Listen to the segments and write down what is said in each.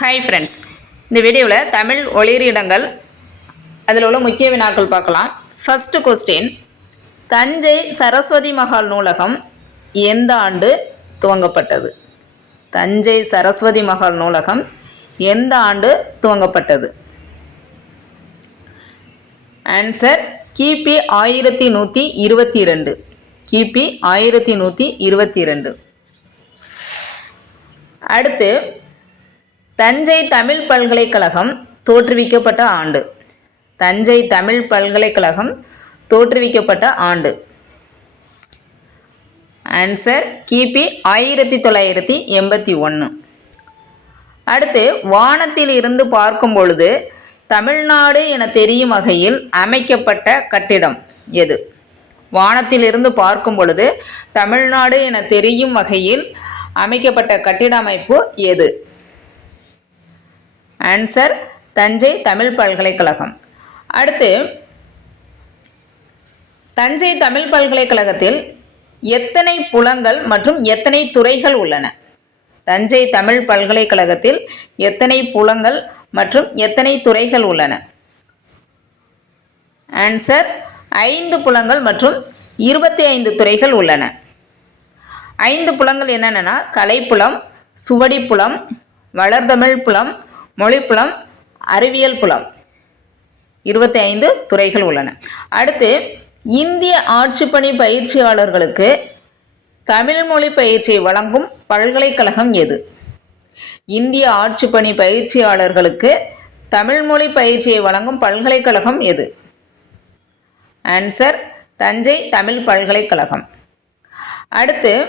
Hi friends இந்த வீடியோவில் தமிழ் ஒளிரிடங்கள் அதில் உள்ள முக்கிய வினாக்கள் பார்க்கலாம். ஃபஸ்ட்டு கொஸ்டின் தஞ்சை சரஸ்வதி மகால் நூலகம் எந்த ஆண்டு துவங்கப்பட்டது? தஞ்சை சரஸ்வதி மகால் நூலகம் எந்த ஆண்டு துவங்கப்பட்டது? ஆன்சர் கிபி ஆயிரத்தி நூற்றி இருபத்தி ரெண்டு கிபி ஆயிரத்தி நூற்றி இருபத்தி ரெண்டு அடுத்து தஞ்சை தமிழ் பல்கலைக்கழகம் தோற்றுவிக்கப்பட்ட ஆண்டு. தஞ்சை தமிழ் பல்கலைக்கழகம் தோற்றுவிக்கப்பட்ட ஆண்டு. ஆன்சர் கிபி ஆயிரத்தி தொள்ளாயிரத்தி எண்பத்தி ஒன்று அடுத்து வானத்தில் இருந்து பார்க்கும் பொழுது தமிழ்நாடு என தெரியும் வகையில் அமைக்கப்பட்ட கட்டிடம் எது? வானத்தில் இருந்து பார்க்கும் பொழுது தமிழ்நாடு என தெரியும் வகையில் அமைக்கப்பட்ட கட்டிட அமைப்பு எது? ஆன்சர் தஞ்சை தமிழ் பல்கலைக்கழகம். அடுத்து தஞ்சை தமிழ் பல்கலைக்கழகத்தில் எத்தனை புலங்கள் மற்றும் எத்தனை துறைகள் உள்ளன? தஞ்சை தமிழ் பல்கலைக்கழகத்தில் எத்தனை புலங்கள் மற்றும் எத்தனை துறைகள் உள்ளன? ஆன்சர் ஐந்து புலங்கள் மற்றும் இருபத்தி ஐந்து துறைகள் உள்ளன. ஐந்து புலங்கள் என்னென்னா கலைப்புலம் சுவடிப்புலம் வளர்தமிழ் புலம் மொழிப்புலம் அறிவியல் புலம். இருபத்தி ஐந்து துறைகள் உள்ளன. அடுத்து இந்திய ஆட்சிப்பணி பயிற்சியாளர்களுக்கு தமிழ் மொழி பயிற்சியை வழங்கும் பல்கலைக்கழகம் எது? இந்திய ஆட்சிப்பணி பயிற்சியாளர்களுக்கு தமிழ் மொழி பயிற்சியை வழங்கும் பல்கலைக்கழகம் எது? ஆன்சர் தஞ்சை தமிழ் பல்கலைக்கழகம். அடுத்து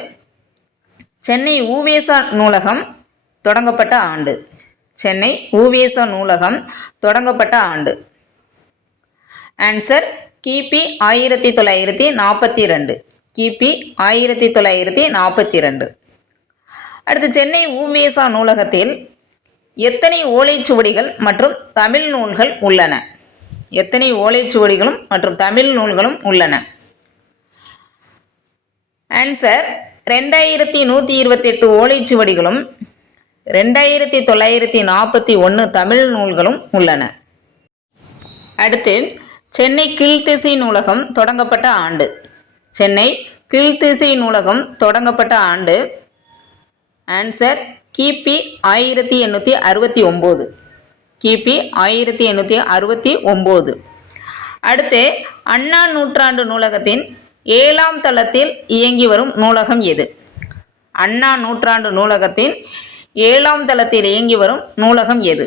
சென்னை ஊவேசா நூலகம் தொடங்கப்பட்ட ஆண்டு. சென்னை ஊவேசா நூலகம் தொடங்கப்பட்ட ஆண்டு. ஆன்சர் கிபி ஆயிரத்தி தொள்ளாயிரத்தி நாற்பத்தி ரெண்டு கிபி ஆயிரத்தி தொள்ளாயிரத்தி நாற்பத்தி ரெண்டு அடுத்து சென்னை ஊவேசா நூலகத்தில் எத்தனை ஓலைச்சுவடிகள் மற்றும் தமிழ் நூல்கள் உள்ளன? எத்தனை ஓலைச்சுவடிகளும் மற்றும் தமிழ் நூல்களும் உள்ளன? ஆன்சர் ரெண்டாயிரத்தி நூற்றி இருபத்தெட்டு ஓலைச்சுவடிகளும் ரெண்டாயிரத்தி தொள்ளாயிரத்தி நாற்பத்தி ஒன்று தமிழ் நூல்களும் உள்ளன. அடுத்து சென்னை கீழ்த்திசை நூலகம் தொடங்கப்பட்ட ஆண்டு. சென்னை கீழ்த்திசை நூலகம் தொடங்கப்பட்ட ஆண்டு. ஆன்சர் கிபி ஆயிரத்தி எண்ணூற்றி அறுபத்தி ஒம்பது. கிபி ஆயிரத்தி எண்ணூற்றி அறுபத்தி ஒம்பது. அடுத்து அண்ணா நூற்றாண்டு நூலகத்தின் ஏழாம் தளத்தில் இயங்கி வரும் நூலகம் எது? அண்ணா நூற்றாண்டு நூலகத்தின் ஏழாம் தளத்தில் இயங்கி வரும் நூலகம் எது?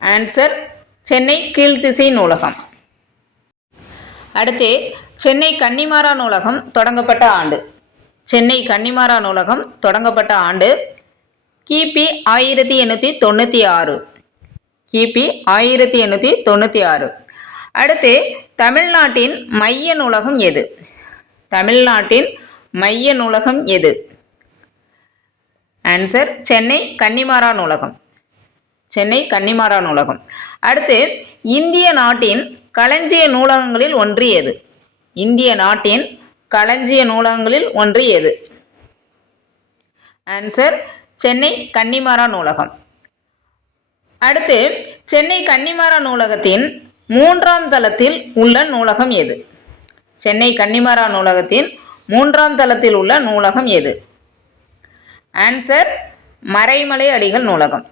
ஆன்சர் சென்னை கீழ்த்திசை நூலகம். அடுத்து சென்னை கன்னிமாரா நூலகம் தொடங்கப்பட்ட ஆண்டு. சென்னை கன்னிமாரா நூலகம் தொடங்கப்பட்ட ஆண்டு கிபி ஆயிரத்தி எண்ணூற்றி தொண்ணூற்றி ஆறு. கிபி ஆயிரத்தி எண்ணூற்றி தொண்ணூற்றி ஆறு. அடுத்து தமிழ்நாட்டின் மைய நூலகம் எது? தமிழ்நாட்டின் மைய நூலகம் எது? ஆன்சர் சென்னை கன்னிமாரா நூலகம். சென்னை கன்னிமாரா நூலகம். அடுத்து இந்திய நாட்டின் களஞ்சிய நூலகங்களில் ஒன்று எது இந்திய நாட்டின் களஞ்சிய நூலகங்களில் ஒன்று எது ஆன்சர் சென்னை கன்னிமாரா நூலகம். அடுத்து சென்னை கன்னிமாரா நூலகத்தின் மூன்றாம் தளத்தில் உள்ள நூலகம் எது சென்னை கன்னிமாரா நூலகத்தின் மூன்றாம் தளத்தில் உள்ள நூலகம் எது ஆன்சர் மறைமலை அடிகள் நூலகம்.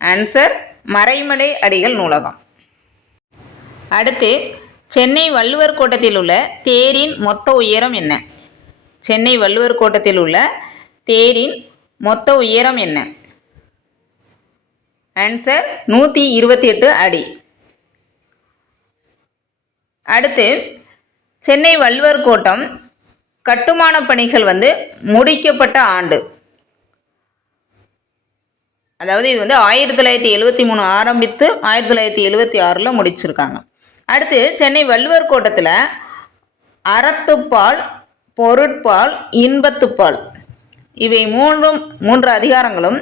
ஆன்சர் மறைமலை அடிகள் நூலகம். அடுத்து சென்னை வள்ளுவர் கோட்டத்தில் உள்ள தேரின் மொத்த உயரம் என்ன? சென்னை வள்ளுவர் கோட்டத்தில் உள்ள தேரின் மொத்த உயரம் என்ன? ஆன்சர் நூற்றி இருபத்தி எட்டு அடி. அடுத்து சென்னை வள்ளுவர் கோட்டம் கட்டுமான பணிகள் வந்து முடிக்கப்பட்ட ஆண்டு. அதாவது இது வந்து ஆயிரத்தி தொள்ளாயிரத்தி எழுவத்தி மூணு ஆரம்பித்து ஆயிரத்தி தொள்ளாயிரத்தி எழுவத்தி ஆறில் முடிச்சிருக்காங்க. அடுத்து சென்னை வள்ளுவர் கோட்டத்தில் அறத்துப்பால் பொருட்பால் இன்பத்துப்பால் இவை மூன்றும் மூன்று அதிகாரங்களும்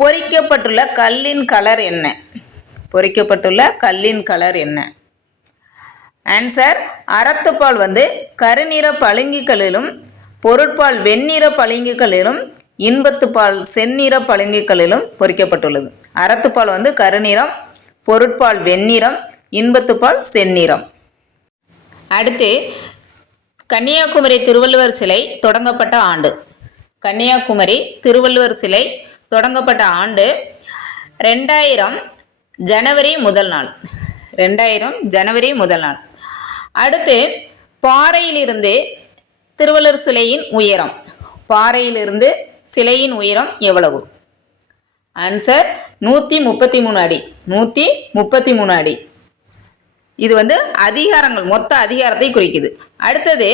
பொறிக்கப்பட்டுள்ள கல்லின் கலர் என்ன? பொறிக்கப்பட்டுள்ள கல்லின் கலர் என்ன? ஆன்சர் அறத்துப்பால் வந்து கருநிற பளிங்குகளிலும் பொருட்பால் வெண்ணிற பளிங்குகளிலும் இன்பத்துப்பால் செந்நிற பளிங்குகளிலும் பொறிக்கப்பட்டுள்ளது. அறத்துப்பால் வந்து கருநிறம் பொருட்பால் வெண்ணிறம் இன்பத்துப்பால் செந்நிறம். அடுத்து கன்னியாகுமரி திருவள்ளுவர் சிலை தொடங்கப்பட்ட ஆண்டு. கன்னியாகுமரி திருவள்ளுவர் சிலை தொடங்கப்பட்ட ஆண்டு ரெண்டாயிரம் ஜனவரி முதல் நாள். ரெண்டாயிரம் ஜனவரி முதல் நாள். அடுத்து பாறையிலிருந்து திருவள்ளுவர் சிலையின் உயரம். பாறையிலிருந்து சிலையின் உயரம் எவ்வளவு? ஆன்சர் நூற்றி முப்பத்தி மூணு அடி. நூற்றி முப்பத்தி மூணு அடி. இது வந்து அதிகாரங்கள் மொத்த அதிகாரத்தை குறிக்குது. அடுத்தது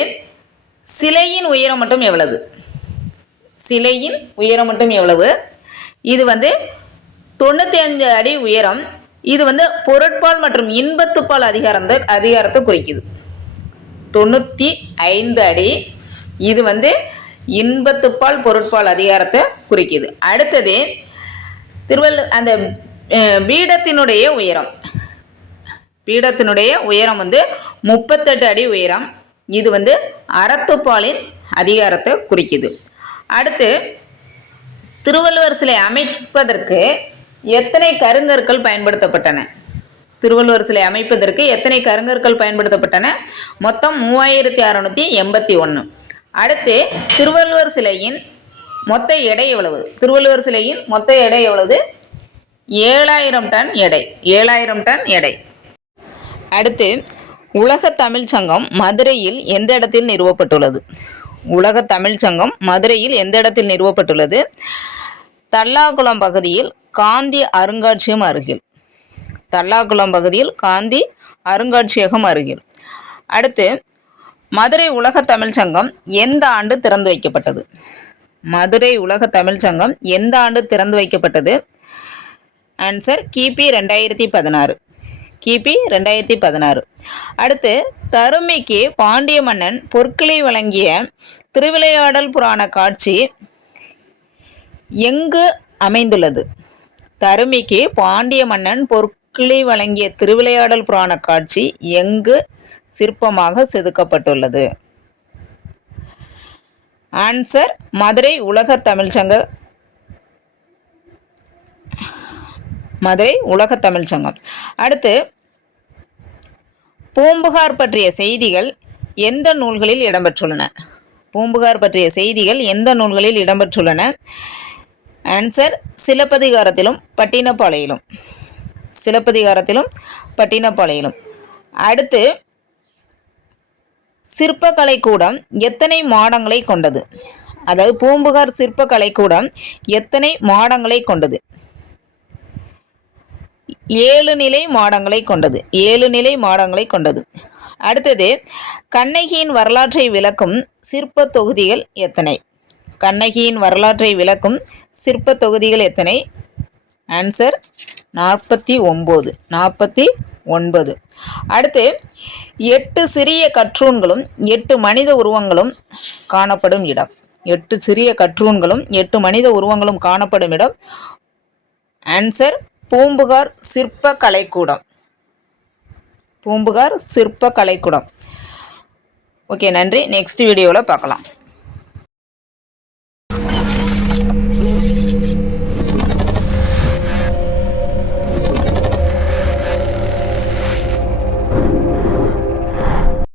சிலையின் உயரம் மட்டும் எவ்வளவு? சிலையின் உயரம் மட்டும் எவ்வளவு? இது வந்து தொண்ணூற்றி அஞ்சு அடி உயரம். இது வந்து பொருட்பால் மற்றும் இன்பத்துப்பால் அதிகாரம் அதிகாரத்தை குறிக்குது. தொண்ணூற்றி ஐந்து அடி. இது வந்து இன்பத்துப்பால் பொருட்பால் அதிகாரத்தை குறிக்குது. அடுத்தது திருவள்ளு அந்த பீடத்தினுடைய உயரம். பீடத்தினுடைய உயரம் வந்து முப்பத்தெட்டு அடி உயரம். இது வந்து அறத்துப்பாலின் அதிகாரத்தை குறிக்குது. அடுத்து திருவள்ளுவர் சிலை அமைப்பதற்கு எத்தனை கருங்கற்கள் பயன்படுத்தப்பட்டன? திருவள்ளுவர் சிலை அமைப்பதற்கு எத்தனை கருங்கற்கள் பயன்படுத்தப்பட்டன? மொத்தம் மூவாயிரத்தி அறநூற்றி எண்பத்தி ஒன்று அடுத்து திருவள்ளுவர் சிலையின் மொத்த எடை எவ்வளவு? திருவள்ளுவர் சிலையின் மொத்த எடை எவ்வளவு? ஏழாயிரம் டன் எடை. ஏழாயிரம் டன் எடை. அடுத்து உலக தமிழ்ச் சங்கம் மதுரையில் எந்த இடத்தில் நிறுவப்பட்டுள்ளது? உலக தமிழ்ச் சங்கம் மதுரையில் எந்த இடத்தில் நிறுவப்பட்டுள்ளது? தல்லாகுளம் பகுதியில் காந்தி அருங்காட்சியகம் அருகில். தல்லாகுளம் பகுதியில் காந்தி அருங்காட்சியகம் அருகில். அடுத்து மதுரை உலக தமிழ் சங்கம் எந்த ஆண்டு திறந்து வைக்கப்பட்டது? மதுரை உலக தமிழ்ச் சங்கம் எந்த ஆண்டு திறந்து வைக்கப்பட்டது? ஆன்சர் கிபி ரெண்டாயிரத்தி பதினாறு. கிபி ரெண்டாயிரத்தி பதினாறு. அடுத்து தருமைக்கு பாண்டிய மன்னன் பொற்களை வழங்கிய திருவிளையாடல் புராண காட்சி எங்கு அமைந்துள்ளது? தருமிக்கு பாண்டிய மன்னன் பொற்களை வழங்கிய திருவிளையாடல் புராண காட்சி எங்கு சிற்பமாக செதுக்கப்பட்டுள்ளது. ஆன்சர் மதுரை உலக தமிழ்ச்சங்க மதுரை உலக தமிழ்ச்சங்கம் அடுத்து பூம்புகார் பற்றிய செய்திகள் எந்த நூல்களில் இடம்பெற்றுள்ளன? பூம்புகார் பற்றிய செய்திகள் எந்த நூல்களில் இடம்பெற்றுள்ளன? ஆன்சர் சிலப்பதிகாரத்திலும் பட்டினப்பாளையிலும். சிலப்பதிகாரத்திலும் பட்டினப்பாளையிலும். அடுத்து சிற்பக்கலை கூடம் எத்தனை மாடங்களை கொண்டது? அதாவது பூம்புகார் சிற்பக்கலை கூடம் எத்தனை மாடங்களை கொண்டது? ஏழு நிலை மாடங்களை கொண்டது. ஏழு நிலை மாடங்களை கொண்டது. அடுத்தது கண்ணகியின் வரலாற்றை விளக்கும் சிற்ப தொகுதிகள் எத்தனை? கண்ணகியின் வரலாற்றை விளக்கும் சிற்ப தொகுதிகள் எத்தனை? ஆன்சர் நாற்பத்தி ஒம்பது நாற்பத்தி ஒன்பது. அடுத்து எட்டு சிறிய கற்றூன்களும் எட்டு மனித உருவங்களும் காணப்படும் இடம். எட்டு சிறிய கற்றூன்களும் எட்டு மனித உருவங்களும் காணப்படும் இடம். ஆன்சர் பூம்புகார் சிற்ப கலைக்கூடம் பூம்புகார் சிற்ப கலைக்கூடம் ஓகே நன்றி நெக்ஸ்ட் வீடியோவில் பார்க்கலாம்.